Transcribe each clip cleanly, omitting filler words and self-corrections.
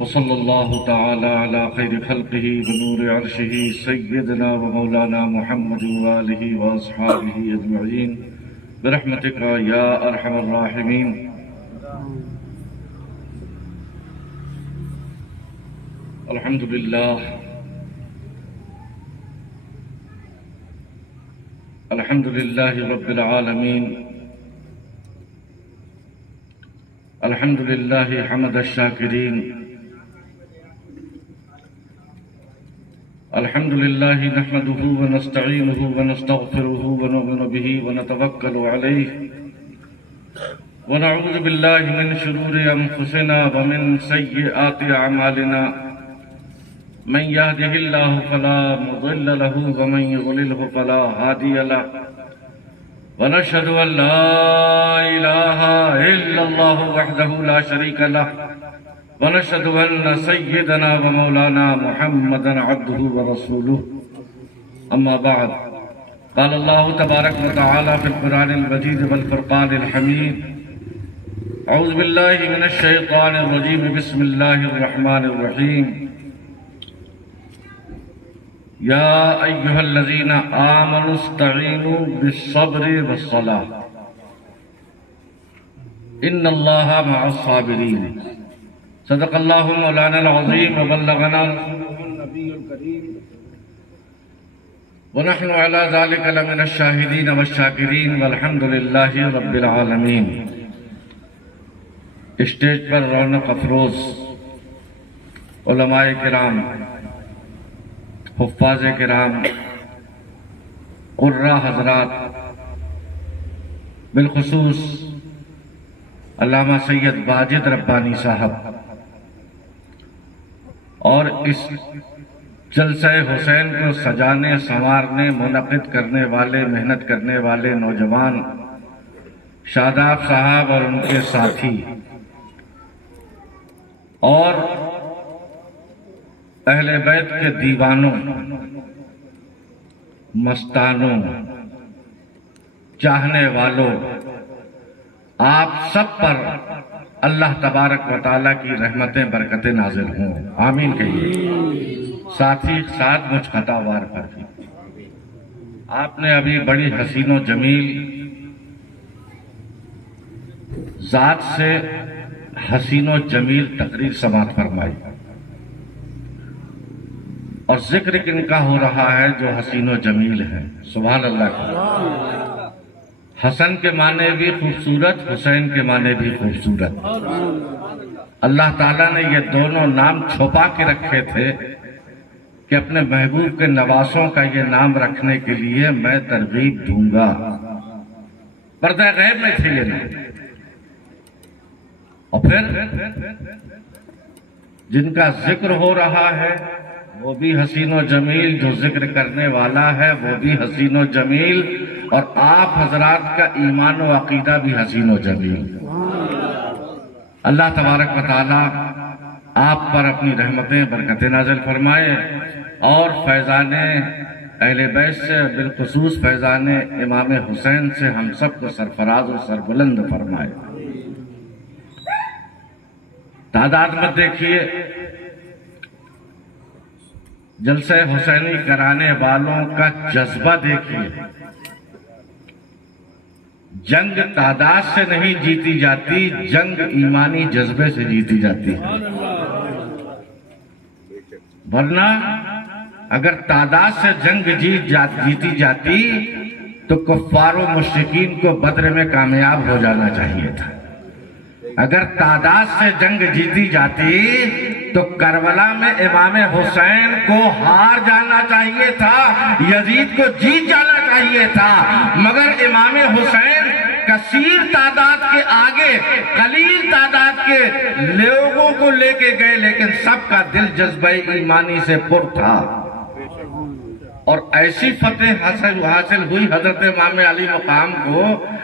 وصلی اللہ تعالی علی خیر خلقہ بنور عرشہ سیدنا و مولانا محمد وآلہ واصحابہ اجمعین برحمتک یا ارحم الراحمین۔ الحمدللہ الحمدللہ رب العالمین، الحمدللہ حمد الشاکرین، الحمد لله نحمده ونستعينه ونستغفره ونؤمن به ونتوكل عليه ونعوذ بالله من شرور أنفسنا ومن سيئات أعمالنا، من يهده الله فلا مضل له ومن يضلله فلا هادي له، ونشهد أن لا إله إلا الله وحده لا شريك له، ونشهد أن سيدنا ومولانا محمدا عبده ورسوله، أما بعد، قال الله تبارك وتعالى في القرآن المجيد والفرقان الحميد، أعوذ بالله من الشيطان الرجيم، بسم الله الرحمن الرحيم، يا أيها الذين آمنوا استعينوا بالصبر والصلاة إن الله مع الصابرين، صدق اللہ مولانا العظیم وبلغنا رسولہ النبی الکریم، ونحن على ذلك لمن الشاہدین والشاکرین والحمد للہ رب العالمین۔ اسٹیج پر رونق افروز علماء کرام، حفاظ کرام، قراء حضرات، بالخصوص علامہ سید واجد ربانی صاحب، اور اس جلسہ حسین کو سجانے سنوارنے منعقد کرنے والے محنت کرنے والے نوجوان شاداب صاحب اور ان کے ساتھی، اور اہل بیت کے دیوانوں، مستانوں، چاہنے والوں، آپ سب پر اللہ تبارک و تعالیٰ کی رحمتیں برکتیں نازل ہوں، آمین کہیے۔ ساتھی ساتھ مجھ خطاوار پر بھی، آپ نے ابھی بڑی حسین و جمیل، ذات سے حسین و جمیل تقریر سماعت فرمائی، اور ذکر کن کا ہو رہا ہے جو حسین و جمیل ہے، سبحان اللہ کا۔ حسن کے معنی بھی خوبصورت، حسین کے معنی بھی خوبصورت۔ اللہ تعالیٰ نے یہ دونوں نام چھپا کے رکھے تھے کہ اپنے محبوب کے نواسوں کا یہ نام رکھنے کے لیے میں ترغیب دوں گا، پردہ غیب میں تھے یہ نام۔ اور پھر جن کا ذکر ہو رہا ہے وہ بھی حسین و جمیل، جو ذکر کرنے والا ہے وہ بھی حسین و جمیل، اور آپ حضرات کا ایمان و عقیدہ بھی حسین و جمیل۔ اللہ تبارک و تعالی آپ پر اپنی رحمتیں برکتیں نازل فرمائے، اور فیضان اہل بیت سے، بالخصوص فیضان امام حسین سے ہم سب کو سرفراز و سربلند فرمائے۔ تعداد مت دیکھیے، جلسہ حسینی کرانے والوں کا جذبہ دیکھیے۔ جنگ تعداد سے نہیں جیتی جاتی، جنگ ایمانی جذبے سے جیتی جاتی ہے۔ ورنہ اگر تعداد سے جنگ جیتی جاتی تو کفار و مشرکین کو بدر میں کامیاب ہو جانا چاہیے تھا۔ اگر تعداد سے جنگ جیتی جاتی تو کربلا میں امام حسین کو ہار جانا چاہیے تھا، یزید کو جیت جانا چاہیے تھا، مگر امام حسین کا کثیر تعداد کے آگے قلیل تعداد کے لوگوں کو لے کے گئے، لیکن سب کا دل جذبہ ایمانی سے پر تھا، اور ایسی فتح حاصل ہوئی حضرت امام علی مقام کو،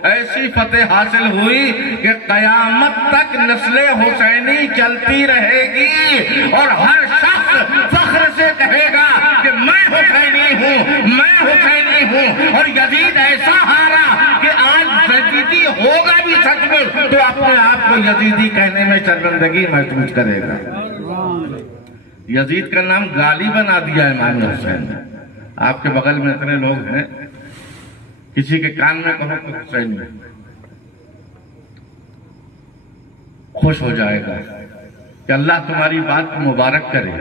ایسی فتح حاصل ہوئی کہ قیامت تک نسل حسینی چلتی رہے گی، اور ہر شخص فخر سے کہے گا کہ میں حسینی ہوں، میں حسینی ہوں۔ اور یزید ایسا ہارا کہ آج یزیدی ہوگا بھی سچ میں تو اپنے آپ کو یزیدی کہنے میں شرمندگی محسوس کرے گا۔ یزید کا نام گالی بنا دیا امام حسین نے۔ آپ کے بغل میں اتنے لوگ ہیں، کسی کے کان میں کہو کہ حسین میں خوش ہو جائے گا کہ اللہ تمہاری بات کو مبارک کرے۔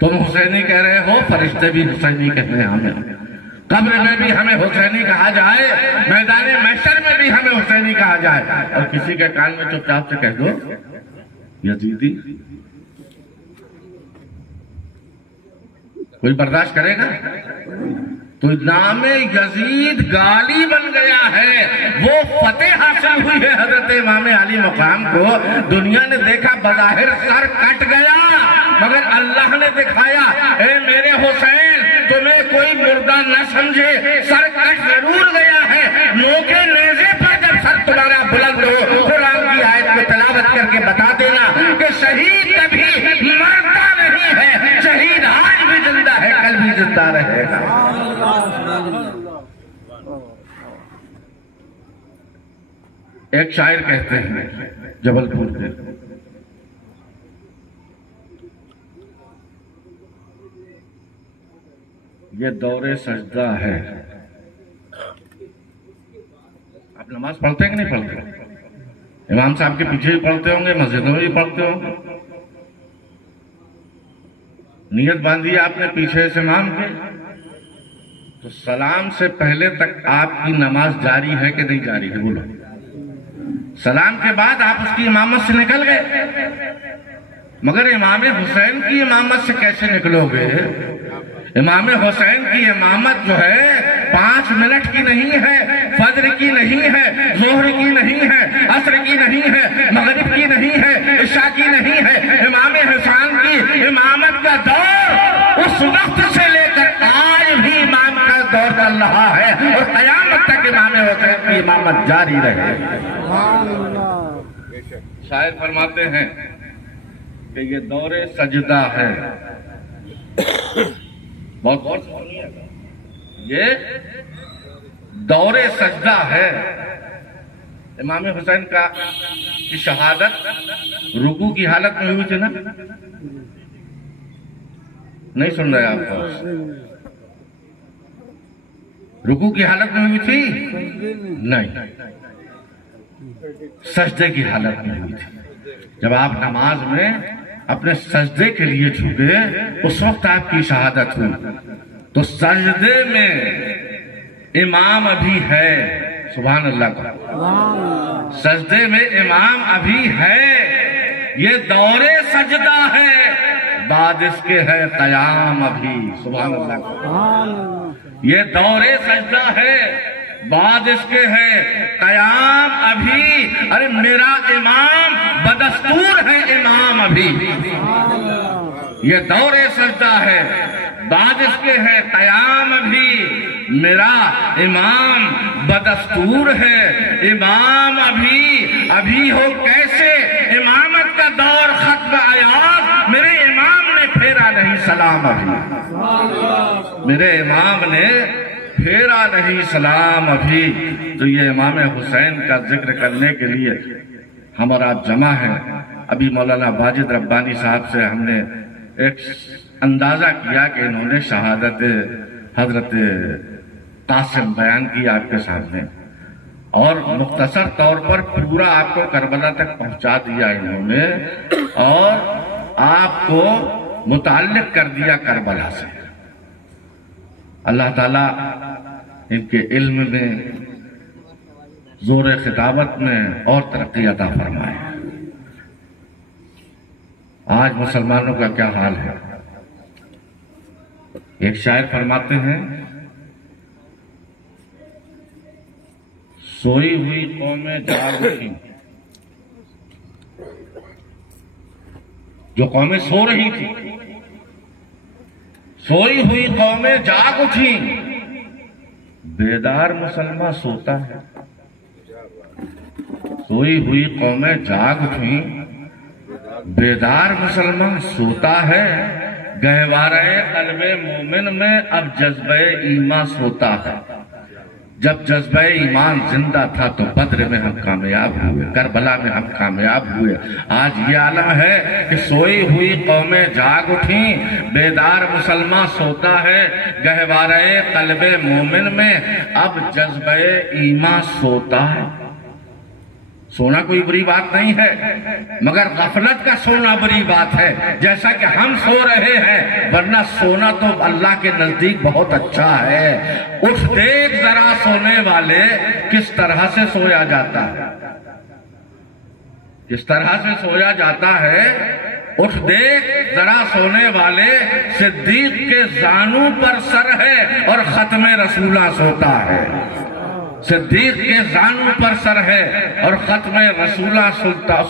تم حسینی کہہ رہے ہو، فرشتے بھی حسینی کہتے ہیں ہمیں، قبر میں بھی ہمیں حسینی کہا جائے، میدان محشر میں بھی ہمیں حسینی کہا جائے، اور کسی کے کان میں چپ چاپ سے کہہ دو یزیدی، کوئی برداشت کرے گا؟ تو نام یزید گالی بن گیا ہے۔ وہ فتح حاصل ہوئی ہے حضرت امام علی مقام کو، دنیا نے دیکھا بظاہر سر کٹ گیا، مگر اللہ نے دکھایا اے میرے حسین تمہیں کوئی مردہ نہ سمجھے، سر کٹ ضرور گیا ہے، نوکے نیزے پر جب سر تمہارا بلند ہو قرآن کی آیت کو تلاوت کر کے بتا دینا کہ شہید کبھی مرتا نہیں ہے، شہید آج بھی زندہ ہے، کل بھی زندہ رہے گا۔ ایک شاعر کہتے ہیں جبل پور کے، یہ دور سجدہ ہے۔ آپ نماز پڑھتے ہیں کہ نہیں پڑھتے؟ امام صاحب کے پیچھے بھی پڑھتے ہوں گے، مسجدوں میں بھی پڑھتے ہوں گے۔ نیت باندھی آپ نے پیچھے سے امام کے، تو سلام سے پہلے تک آپ کی نماز جاری ہے کہ نہیں جاری ہے؟ بولو۔ سلام کے بعد آپ اس کی امامت سے نکل گئے، مگر امام حسین کی امامت سے کیسے نکلو گے؟ امام حسین کی امامت جو ہے 5 منٹ کی نہیں ہے، فجر کی نہیں ہے، ظہر کی نہیں ہے، عصر کی نہیں ہے، مغرب کی نہیں ہے، عشاء کی نہیں ہے۔ امام حسین کی امامت کا دور اس وقت سے لے کر آج بھی امام کا دور چل رہا ہے، اور قیامت تک امام حسین کی امامت جاری رہے۔ شاعر فرماتے ہیں کہ یہ دور سجدہ ہے، بہت غور سے سنیے، یہ دور سجدہ ہے۔ امام حسین کی شہادت رکوع کی حالت میں ہوئی تھی نا؟ نہیں سن رہے آپ کو؟ رکوع کی حالت میں ہوئی تھی؟ نہیں، سجدے کی حالت میں ہوئی تھی۔ جب آپ نماز میں اپنے سجدے کے لیے جھکے، اس وقت آپ کی شہادت ہوئی۔ تو سجدے میں امام ابھی ہے، سبحان اللہ کا، سجدے میں امام ابھی ہے۔ یہ دور سجدہ ہے، بعد اس کے ہے قیام ابھی، سبحان اللہ کا۔ یہ دور سجدہ ہے، بعد اس کے ہے قیام ابھی۔ ارے میرا امام بدستور ہے، امام ابھی۔ یہ دور سجدہ ہے، بعد اس کے ہے قیام ابھی۔ میرا امام بدستور ہے، امام ابھی ہو کیسے؟ امامت کا دور ختم ایاز، میرے امام نے پھیرا نہیں سلام ابھی، میرے امام نے پھیرا نہیں سلام ابھی۔ تو یہ امام حسین کا ذکر کرنے کے لیے ہم اور آپ جمع ہیں۔ ابھی مولانا واجد ربانی صاحب سے ہم نے ایک اندازہ کیا کہ انہوں نے شہادت حضرت قاسم بیان کی آپ کے سامنے، اور مختصر طور پر پورا آپ کو کربلا تک پہنچا دیا انہوں نے، اور آپ کو متعلق کر دیا کربلا سے۔ اللہ تعالیٰ ان کے علم میں، زور خطابت میں اور ترقی عطا فرمائے۔ آج مسلمانوں کا کیا حال ہے؟ ایک شاعر فرماتے ہیں سوئی ہوئی قومیں جاگ اٹھیں. جو قومیں سو رہی تھی، سوئی ہوئی قومیں جاگ اٹھیں. بیدار مسلمان سوتا ہے. سوئی ہوئی قومیں جاگ اٹھیں، بیدار مسلمان سوتا ہے. گہوارہ قلب مومن میں اب جذبہ ایمان سوتا ہے. جب جذبہ ایمان زندہ تھا تو بدر میں ہم کامیاب ہوئے، کربلا میں ہم کامیاب ہوئے. آج یہ عالم ہے کہ سوئی ہوئی قومیں جاگ اٹھیں، بیدار مسلمان سوتا ہے. گہوارہ قلب مومن میں اب جذبہ ایمان سوتا ہے. سونا کوئی بری بات نہیں ہے، مگر غفلت کا سونا بری بات ہے. جیسا کہ ہم سو رہے ہیں، ورنہ سونا تو اللہ کے نزدیک بہت اچھا ہے. اٹھ دیکھ ذرا سونے والے کس طرح سے سویا جاتا ہے، کس طرح سے سویا جاتا ہے. اٹھ دیکھ ذرا سونے والے، صدیق کے زانوں پر سر ہے اور ختم رسولہ سوتا ہے. صدیق کے زانوں پر سر ہے اور ختم رسولہ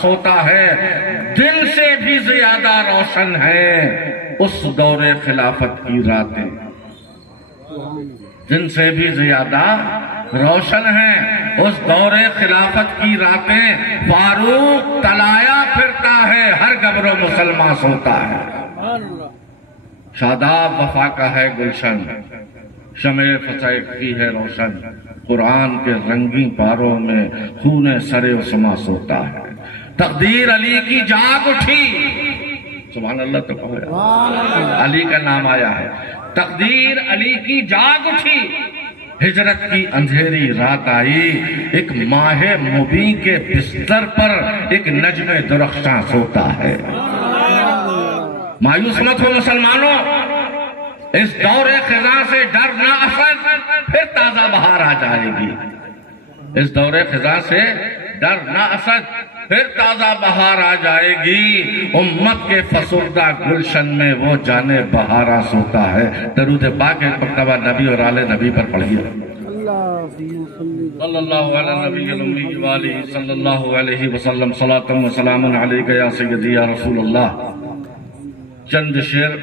سوتا ہے. دن سے بھی زیادہ روشن ہے اس دور خلافت کی راتیں. دن سے بھی زیادہ روشن ہے اس دور خلافت کی راتیں. فاروق تلایا پھرتا ہے، ہر گبر و مسلمان سوتا ہے. شاداب وفا کا ہے گلشن، شمع فسیق کی ہے روشن. قرآن کے رنگی پاروں میں خون سر عثمان سوتا ہے. تقدیر علی کی جاگ اٹھی. سبحان اللہ تو کہو، علی کا نام آیا ہے. تقدیر علی کی جاگ اٹھی. ہجرت کی اندھیری رات آئی، ایک ماہ مبین کے بستر پر ایک نجم درخشاں سوتا ہے. مایوس مت ہو مسلمانوں، اس دور خزاں سے ڈر نہ اسد، پھر تازہ بہار آ جائے گی. اس دور خزاں سے ڈر نہ اسد، پھر تازہ بہار آ جائے گی. امت کے فسردہ گلشن میں وہ جانے بہارا سوتا ہے. درود پاک ایک مرتبہ نبی اور آل نبی پر پڑھیے. صلی اللہ علی نبی الامی وآلہ صلی اللہ علیہ وسلم. صلاۃ و سلام علیک یا سیدی یا رسول اللہ. چند شعر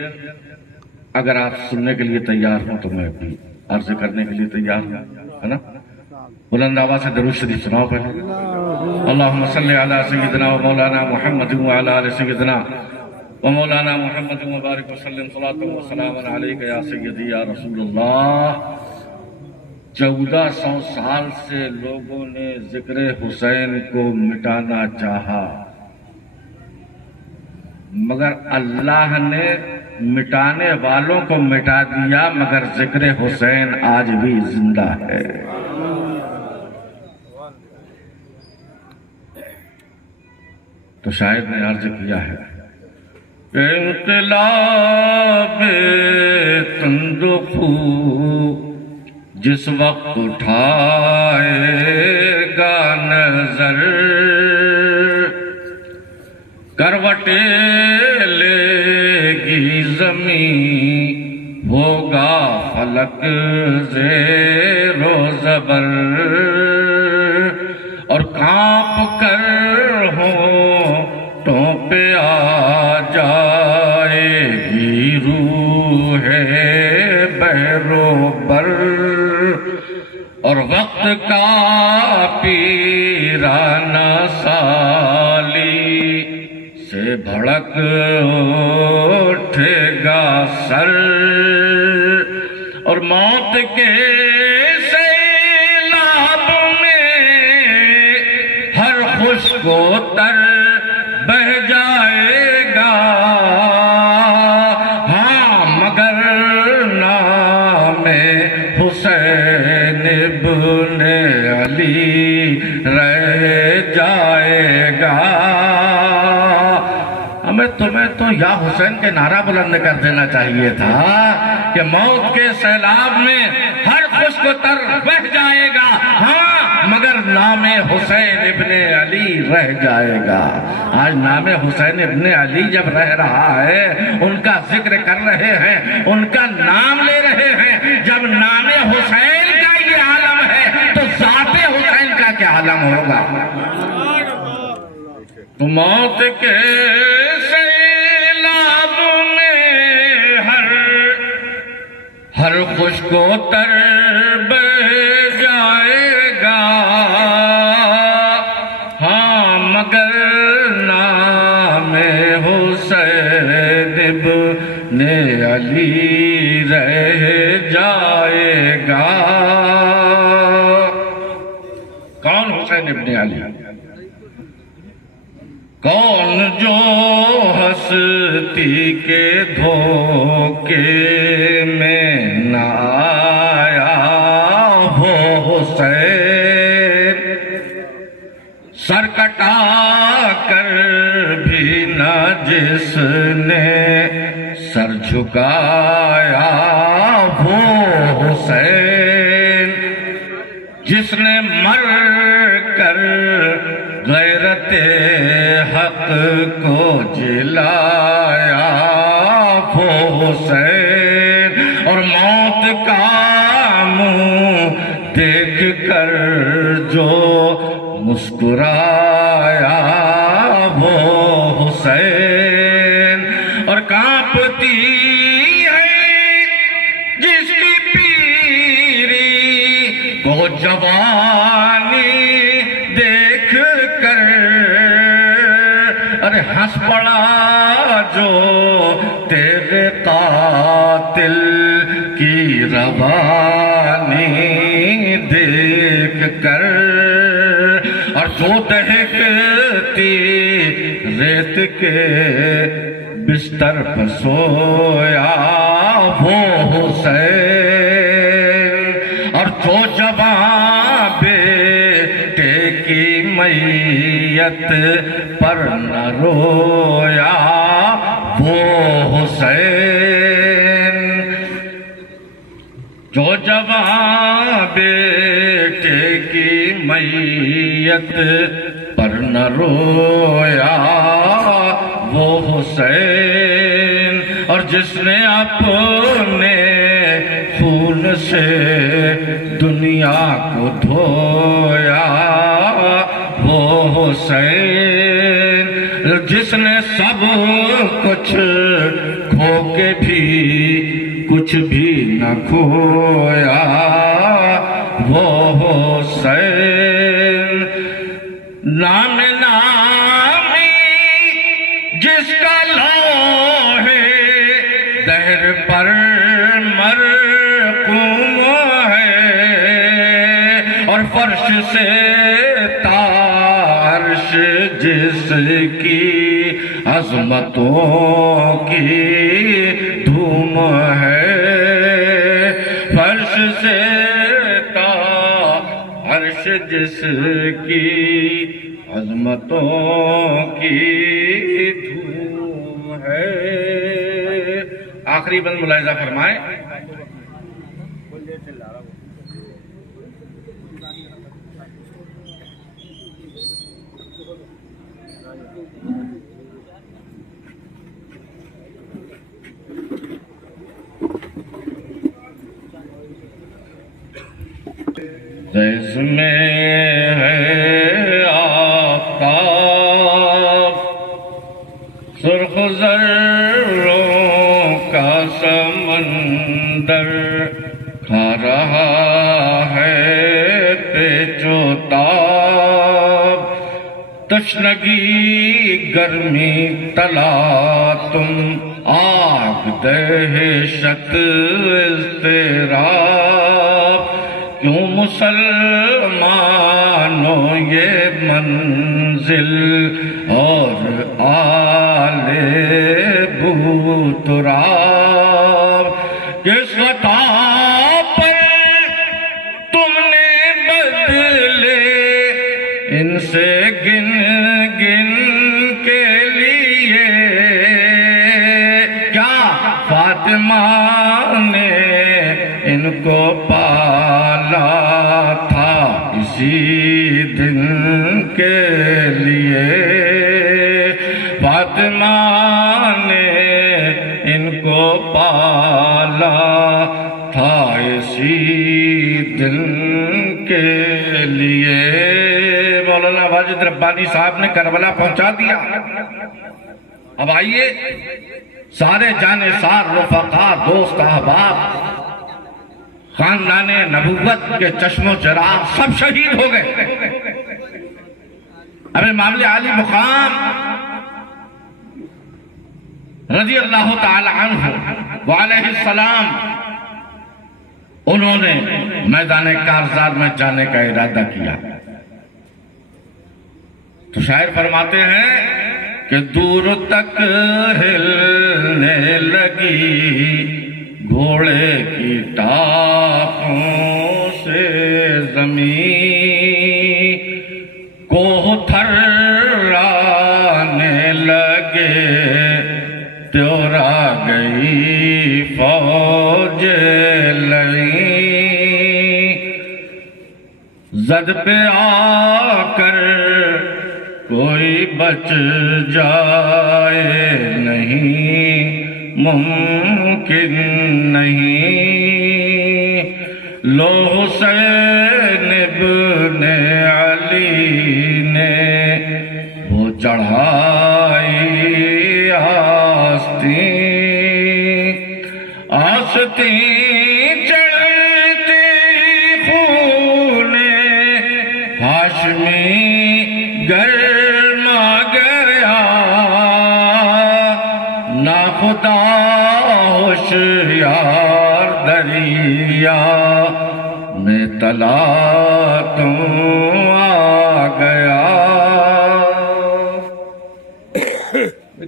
اگر آپ سننے کے لیے تیار ہوں تو میں بھی عرض کرنے کے لیے تیار ہوں، ہے نا؟ بلند آواز سے درود شریف سناؤ پہلے. اللہم صلی علی سیدنا و مولانا محمد و علی آل سیدنا و مولانا محمد و بارک وسلم. صلاۃ و سلام علیک یا سیدی یا رسول اللہ. 1400 سال سے لوگوں نے ذکر حسین کو مٹانا چاہا، مگر اللہ نے مٹانے والوں کو مٹا دیا، مگر ذکر حسین آج بھی زندہ ہے. تو شاید نے عرض کیا ہے کہ انقلاب تندخو جس وقت اٹھائے گا نظر، کروٹیں لے گی زمین، ہوگا فلک زیر و زبر، اور کانپ کر ہونٹوں پہ آ جائے گی روح بہروبر، اور وقت کا پیرانہ سالی سے بھڑک اٹھے گا سر، اور موت کے سیلاب میں ہر خشک و تر بہہ جائے گا. ہاں مگر نام حسین ابن علی رہ جائے گا. ہمیں تمہیں تو یا حسین کے نعرہ بلند کر دینا چاہیے تھا کہ موت کے سیلاب میں ہر خشک تر بہہ جائے گا، ہاں مگر نام حسین ابن علی رہ جائے گا. آج نام حسین ابن علی جب رہ رہا ہے، ان کا ذکر کر رہے ہیں، ان کا نام لے رہے ہیں. جب نام حسین کا یہ عالم ہے تو ذات حسین کا عالم ہوگا۔ تو موت کے سیلاب میں ہر خشک و تر بہہ جائے گا، ہاں مگر نام حسین ابن علی رہ جائے گا۔ کون حسین ابن علی؟ کون جو ہستی کے دھوکے میں نہ آیا ہو حسین، سر کٹا کر بھی نہ جس نے سر جھکایا وہ حسین، جس نے مر کر غیرت حق کو جلایا وہ حسین، اور موت کا منہ دیکھ کر جو مسکرایا وہ حسین، اور کانپتی ہے جس کی پیری کو جوانی دیکھ کر، ارے ہنس پڑا جو تیرے قاتل کی روانی دیکھ کر، اور جو دہکتی ریت کے بستر پر سویا وہ حسین، اور جو جوان بیٹے کی میت پر نہ رویا وہ حسین، جو جوان بیٹے کی میت پر نہ رویا وہ حسین، اور جس نے اپنے خون سے دنیا کو دھویا وہ حسین، جس نے سب کچھ کھو کے بھی کچھ بھی نہ کھویا وہ حسین، نام نامی جس کا لوح دہر پر مرقوم ہے، اور فرش سے تا عرش جس کی عظمتوں کی دھوم ہے، فرش سے تا عرش جس کی عظمتوں کی دھوم ہے۔ آخری بند ملاحظہ فرمائیں، جس میں ہے آفتاب سرخ زروں کا سمندر، کھا رہا ہے پیچ و تاب، تشنگی گرمی تلا تم آگ دہشت اضطراب، کیوں مسلمانوں یہ منزل اور آل بو تراب، کس خطا پر تم نے بدلے ان سے گن گن کے لیے، کیا فاطمہ نے ان کو پالا تھا اسی دن کے لیے، فاطمہ نے ان کو پالا تھا اسی دن کے لیے۔ واجد ربانی صاحب نے کربلا پہنچا دیا۔ اب آئیے سارے جانثار رفقا، دوست، احباب، خاندان نبوت کے چشم و چراغ سب شہید ہو گئے۔ اب امام علی مقام رضی اللہ تعالی عنہ وعلیہ السلام انہوں نے میدان کارزار میں جانے کا ارادہ کیا تو شاعر فرماتے ہیں کہ دور تک ہلنے لگی گھوڑے کی ٹاپوں سے زمین، کوہ تھرانے لگے تیورا گئی فوج لئی، زد پہ آ کر کوئی بچ جائے نہیں، ممکن نہیں، لو حسین ابن علی نے وہ چڑھائی آستین، آستین چڑھتی خون ہاشمی گرما گیا، ناخدا ہوشیار دریا میں تلا تم آ گیا۔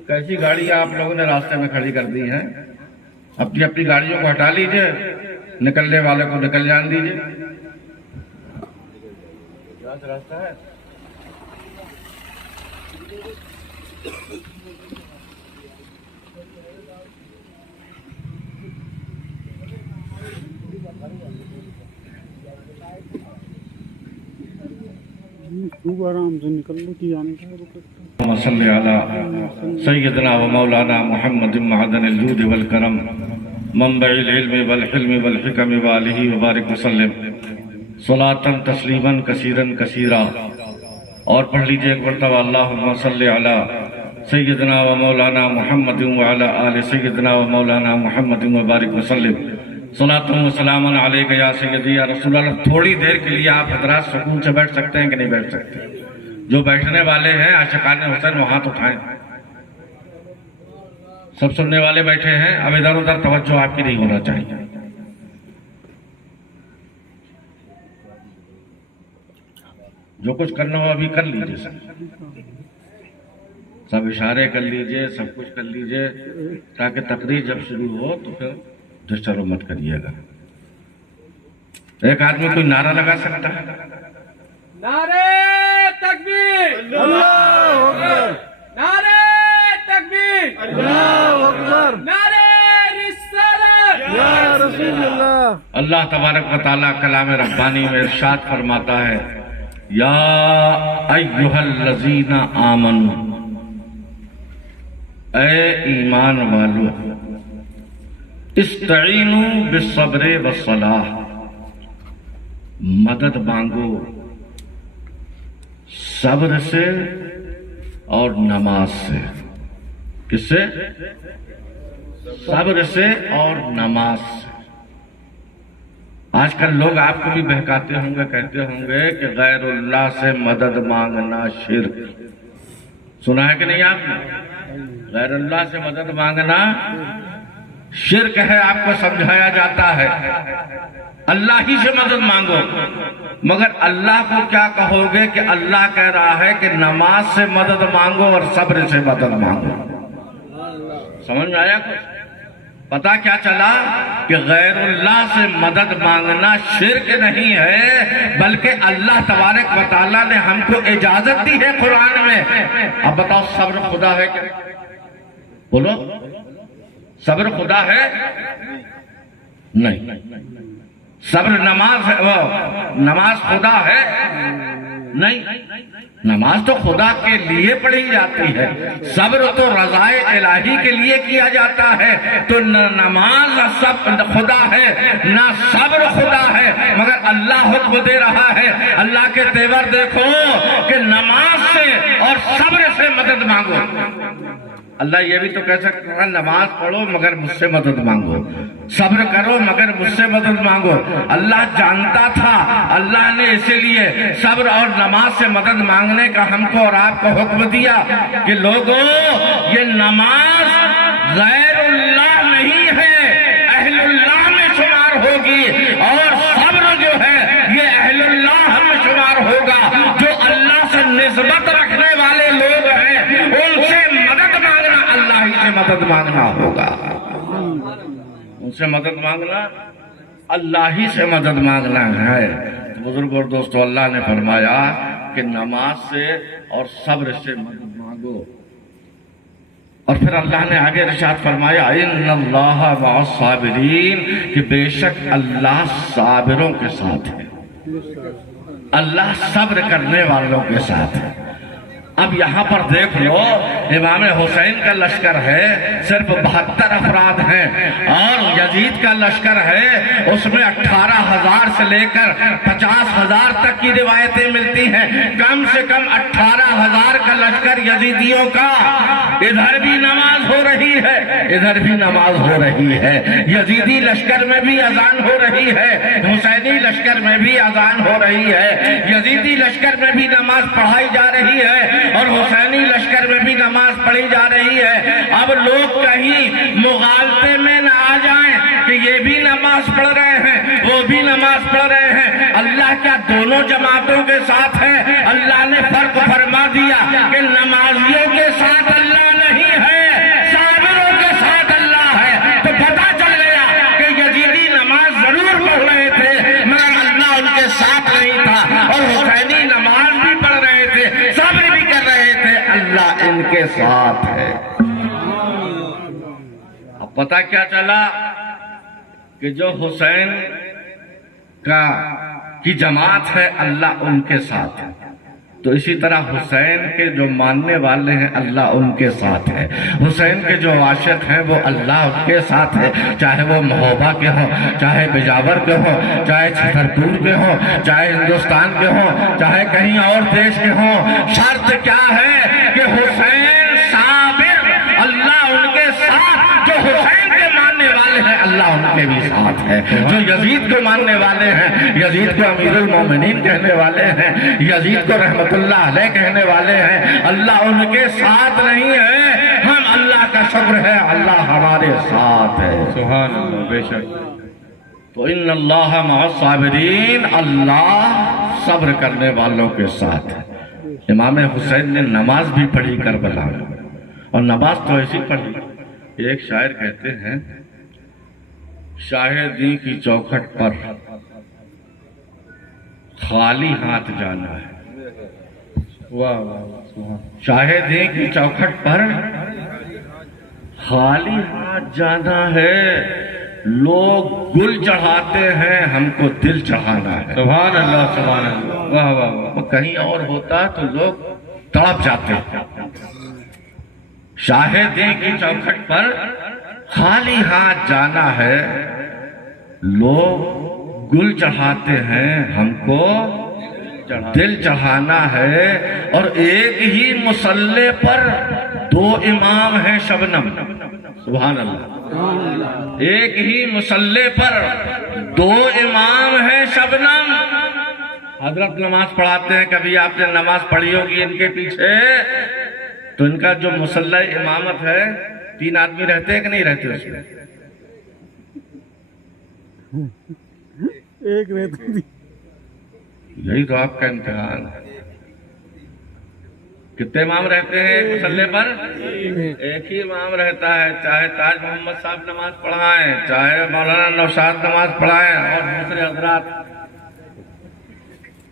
کیسی گاڑیاں آپ لوگوں نے راستے میں کھڑی کر دی ہیں؟ اپنی اپنی گاڑیوں کو ہٹا لیجئے، نکلنے والے کو نکل جان دیجئے۔ راستہ ہے خوب آرام سے نکل لو کہ جانے کا۔ صلی علی سیدنا و مولانا محمد معدن الجود والکرم منبع العلم والحلم والحکم وآلہ وبارک وسلم صلاۃ تسلیما کثیرا کثیرا۔ اور پڑھ لیجئے ایک مرتبہ اللہم صلی علی سیدنا و مولانا محمد وعلی آل سیدنا و مولانا محمد وبارک وسلم صلاۃ و سلام علیک یا سیدی یا رسول اللہ۔ تھوڑی دیر کے لیے آپ حضرات سکون سے بیٹھ سکتے ہیں کہ نہیں بیٹھ سکتے؟ جو بیٹھنے والے ہیں عاشقان حسین وہ ہاتھ اٹھائیں۔ سب سننے والے بیٹھے ہیں، اب ادھر ادھر توجہ آپ کی نہیں ہونا چاہیے۔ جو کچھ کرنا ہو ابھی کر لیجئے، سب اشارے کر لیجئے، سب کچھ کر لیجئے، تاکہ تقریر جب شروع ہو تو پھر ڈسٹرب مت کریے گا۔ ایک آدمی کوئی نعرہ لگا سکتا ہے؟ نعرہ تکبیر، اللہ اکبر، نعرہ تکبیر، اللہ اکبر، نعرہ رسالت یا رسول اللہ۔ اللہ تبارک و تعالیٰ کلام ربانی میں ارشاد فرماتا ہے یا ایہا الذین آمنوا، اے ایمان والو، استعینوا بالصبر والصلاح، مدد مانگو صبر سے اور نماز سے۔ کس سے؟ صبر سے اور نماز سے۔ آج کل لوگ آپ کو بھی بہکاتے ہوں گے، کہتے ہوں گے کہ غیر اللہ سے مدد مانگنا شرک۔ سنا ہے کہ نہیں آپ نے؟ غیر اللہ سے مدد مانگنا شرک ہے، آپ کو سمجھایا جاتا ہے اللہ ہی سے مدد مانگو۔ مگر اللہ کو کیا کہو گے کہ اللہ کہہ رہا ہے کہ نماز سے مدد مانگو اور صبر سے مدد مانگو۔ سمجھ میں آیا کچھ؟ پتا کیا چلا کہ غیر اللہ سے مدد مانگنا شرک نہیں ہے، بلکہ اللہ تبارک و تعالیٰ نے ہم کو اجازت دی ہے قرآن میں۔ اب بتاؤ صبر خدا ہے کیا؟ بولو، صبر خدا ہے؟ نہیں۔ صبر نماز ہے، نماز خدا ہے؟ نہیں، نماز تو خدا کے لیے پڑھی جاتی ہے، صبر تو رضائے الہی کے لیے کیا جاتا ہے۔ تو نہ نماز خدا ہے نہ صبر خدا ہے، مگر اللہ حکم دے رہا ہے۔ اللہ کے تیور دیکھو کہ نماز سے اور صبر سے مدد مانگو۔ اللہ یہ بھی تو کہہ سکتا ہے نماز پڑھو مگر مجھ سے مدد مانگو، صبر کرو مگر مجھ سے مدد مانگو۔ اللہ جانتا تھا، اللہ نے اسی لیے صبر اور نماز سے مدد مانگنے کا ہم کو اور آپ کو حکم دیا کہ لوگوں یہ نماز غیر اللہ نہیں ہے، اہل اللہ میں شمار ہوگی، اور صبر جو ہے یہ اہل اللہ میں شمار ہوگا۔ جو اللہ سے نسبت رکھنے والے لوگ ہیں ان سے مدد مانگنا اللہ ہی سے مدد مانگنا ہوگا، ان سے مدد مانگنا اللہ ہی سے مدد مانگنا ہے۔ بزرگ اور دوستو، اللہ نے فرمایا کہ نماز سے اور صبر سے مدد مانگو، اور پھر اللہ نے آگے ارشاد فرمایا ان اللہ مع الصابرین، کہ بے شک اللہ صابروں کے ساتھ ہے، اللہ صبر کرنے والوں کے ساتھ ہے۔ اب یہاں پر دیکھ لو، امام حسین کا لشکر ہے، صرف 72 افراد ہیں، اور یزید کا لشکر ہے اس میں 18,000 سے لے کر 50,000 تک کی روایتیں ملتی ہیں۔ کم سے کم 18,000 کا لشکر یزیدیوں کا، ادھر بھی نماز ہو رہی ہے ادھر بھی نماز ہو رہی ہے، یزیدی لشکر میں بھی اذان ہو رہی ہے، حسینی لشکر میں بھی اذان ہو رہی ہے، یزیدی لشکر میں بھی نماز پڑھائی جا رہی ہے اور حسینی لشکر میں بھی نماز پڑھی جا رہی ہے۔ اب لوگ کہیں مغالطے میں نہ آ جائیں کہ یہ بھی نماز پڑھ رہے ہیں وہ بھی نماز پڑھ رہے ہیں۔ اللہ کیا دونوں جماعتوں کے ساتھ ہے؟ اللہ نے فرق فرما دیا کہ نمازیوں کے ساتھ اللہ نہیں ہے، صابروں کے ساتھ اللہ ہے۔ تو پتہ چل گیا کہ یزیدی نماز ضرور پڑھ رہے تھے مگر اللہ ان کے ساتھ نہیں تھا، اور حسینی نماز بھی پڑھ رہے تھے، صبر بھی کر رہے تھے، اللہ ان کے ساتھ ہے۔ اب پتہ کیا چلا کہ جو حسین کی جماعت ہے اللہ ان کے ساتھ ہے، تو اسی طرح حسین کے جو ماننے والے ہیں اللہ ان کے ساتھ ہے، حسین کے جو عاشق ہیں وہ اللہ ان کے ساتھ ہے، چاہے وہ مہوبہ کے ہوں، چاہے بجاور کے ہوں، چاہے چھترپور کے ہوں، چاہے ہندوستان کے ہوں، چاہے کہیں اور دیش کے ہوں۔ شرط کیا ہے کہ حسین صابر، اللہ ان کے ساتھ۔ جو حسین کے ماننے والے ہیں اللہ ان کے بھی ساتھ ہے، جو یزید کو ماننے والے ہیں، یزید کو امیر المومنین کہنے والے ہیں، یزید کو رحمت اللہ علیہ کہنے والے ہیں، اللہ ان کے ساتھ نہیں ہے۔ ہم اللہ کا شکر ہے اللہ ہمارے ساتھ ہے، سبحان اللہ، بے شک۔ تو ان اللہ مع الصابرین، اللہ صبر کرنے والوں کے ساتھ ہے۔ امام حسین نے نماز بھی پڑھی کربلا میں، اور نماز تو ایسی پڑھی، ایک شاعر کہتے ہیں شاہ دین کی چوکھٹ پر خالی ہاتھ جانا ہے، واہ واہ، سبحان۔ شاہ دین کی چوکھٹ پر خالی ہاتھ جانا ہے، لوگ گل چڑھاتے ہیں ہم کو دل چڑھانا ہے۔ سبحان اللہ، سبحان اللہ، واہ واہ واہ۔ کہیں اور ہوتا تو لوگ تڑپ جاتے۔ شاہ دین کی چوکھٹ پر خالی ہاتھ جانا ہے، لوگ گل چڑھاتے ہیں ہم کو دل چڑھانا ہے، اور ایک ہی مصلی پر 2 امام ہیں شبنم، سبحان اللہ، ایک ہی مصلی پر 2 امام ہیں شبنم۔ حضرت نماز پڑھاتے ہیں، کبھی آپ نے نماز پڑھی ہوگی ان کے پیچھے، تو ان کا جو مصلی امامت ہے 3 آدمی رہتے ہیں کہ نہیں رہتے اس میں؟ ایک رہتی تھی۔ یہی تو آپ کا امتحان ہے۔ کتنے امام رہتے ہیں ایک مصلی پر؟ ایک ہی امام رہتا ہے، چاہے تاج محمد صاحب نماز پڑھائیں، چاہے مولانا نوشاد نماز پڑھائیں، اور دوسرے حضرات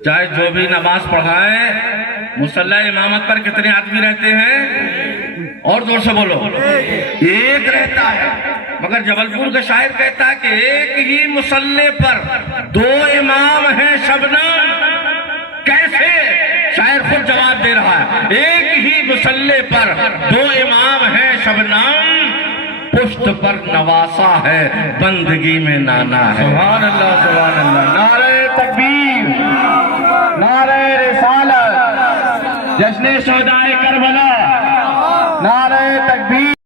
چاہے جو بھی نماز پڑھائیں، مصلی امامت پر کتنے آدمی رہتے ہیں؟ اور زور سے بولو، ایک رہتا ہے۔ مگر جبل پور کا شاعر کہتا ہے کہ ایک ہی مصلی پر 2 امام ہیں شبنم۔ کیسے؟ شاعر خود جواب دے رہا ہے، ایک ہی مسلح پر دو امام ہیں شبنم، پشت پر نواسا ہے بندگی میں نانا ہے۔ سبحان اللہ سبحان اللہ، نعرہ تکبیر، نعرہ رسالت، جشن شہدائے کربلا، نعرہ تکبیر۔